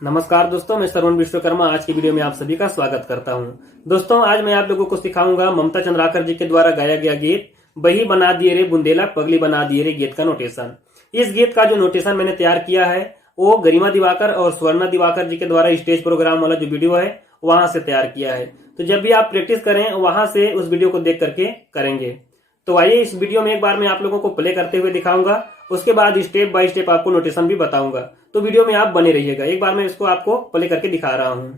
नमस्कार दोस्तों, मैं श्रवण विश्वकर्मा आज की वीडियो में आप सभी का स्वागत करता हूं। दोस्तों, आज मैं आप लोगों को सिखाऊंगा ममता चंद्राकर जी के द्वारा गाया गया गीत बही बना दिए रे बुंदेला पगली बना दिए रे गीत का नोटेशन। इस गीत का जो नोटेशन मैंने तैयार किया है वो गरिमा दिवाकर और स्वर्णा दिवाकर जी के द्वारा स्टेज प्रोग्राम वाला जो वीडियो है वहां से तैयार किया है। तो जब भी आप प्रैक्टिस करें वहां से उस वीडियो को देख करके करेंगे। तो आइए इस वीडियो में एक बार मैं आप लोगों को प्ले करते हुए दिखाऊंगा, उसके बाद स्टेप बाय स्टेप आपको नोटेशन भी बताऊंगा। तो वीडियो में आप बने रहिएगा। एक बार मैं इसको आपको प्ले करके दिखा रहा हूं।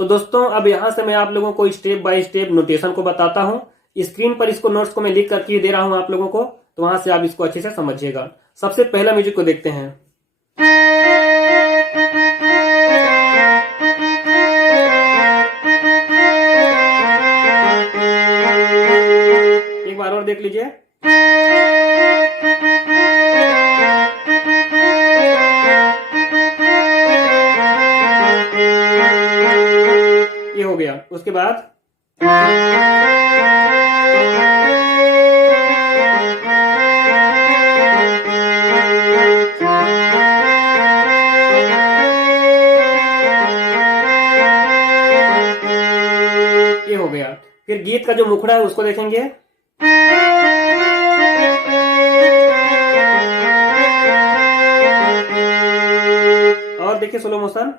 तो दोस्तों, अब यहां से मैं आप लोगों को स्टेप बाय स्टेप नोटेशन को बताता हूं। स्क्रीन पर इसको नोट्स को मैं लिख करके दे रहा हूं आप लोगों को, तो वहां से आप इसको अच्छे से समझिएगा। सबसे पहला म्यूजिक को देखते हैं। एक बार और देख लीजिए। ये हो गया। उसके बाद ये हो गया। फिर गीत का जो मुखड़ा है उसको देखेंगे। और देखिए स्लो मोशन।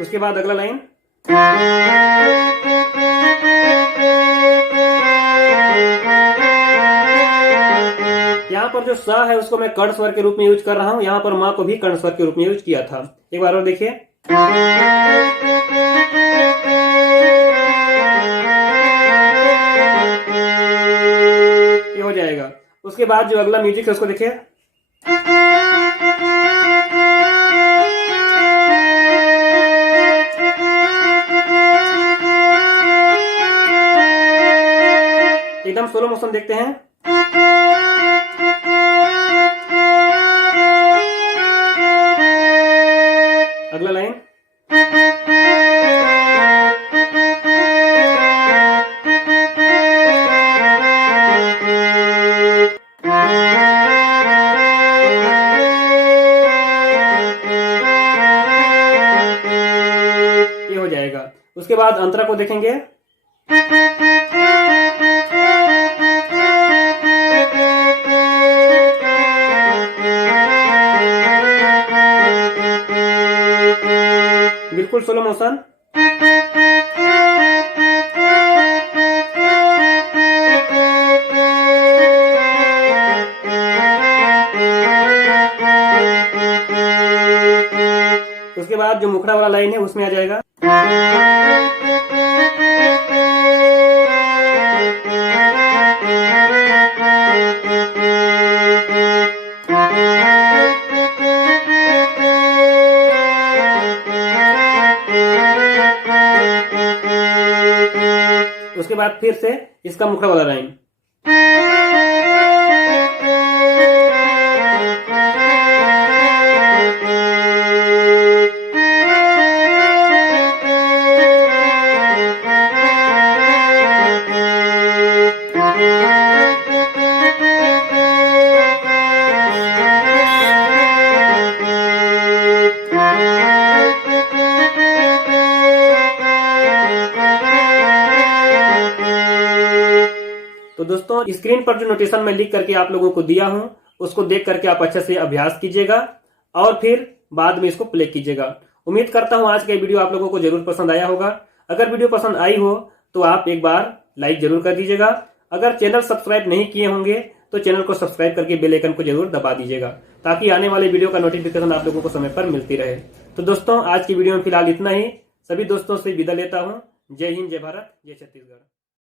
उसके बाद अगला लाइन। यहाँ पर जो सा है उसको मैं कर्ण स्वर के रूप में यूज कर रहा हूं। यहाँ पर माँ को भी कर्ण स्वर के रूप में यूज किया था। एक बार और देखिए। ये हो जाएगा। उसके बाद जो अगला म्यूजिक है उसको देखिए। एकदम स्लो मोशन देखते हैं। अगला लाइन। बाद अंतरा को देखेंगे। बिल्कुल स्लो मोशन। उसके बाद जो मुखड़ा वाला लाइन है उसमें आ जाएगा। उसके बाद फिर से इसका मुखड़ा वाला लाइन। तो दोस्तों स्क्रीन पर जो नोटेशन मैं लिख करके आप लोगों को दिया हूं उसको देख करके आप अच्छे से अभ्यास कीजिएगा और फिर बाद में इसको प्ले कीजिएगा। उम्मीद करता हूं आज का वीडियो आप लोगों को जरूर पसंद आया होगा। अगर वीडियो पसंद आई हो तो आप एक बार लाइक जरूर कर दीजिएगा। अगर चैनल सब्सक्राइब नहीं किए होंगे तो चैनल को सब्सक्राइब करके बेल आइकन को जरूर दबा दीजिएगा ताकि आने वाले वीडियो का नोटिफिकेशन आप लोगों को समय पर मिलती रहे। तो दोस्तों आज की वीडियो में फिलहाल इतना ही। सभी दोस्तों से विदा लेता हूँ। जय हिंद, जय भारत, जय छत्तीसगढ़।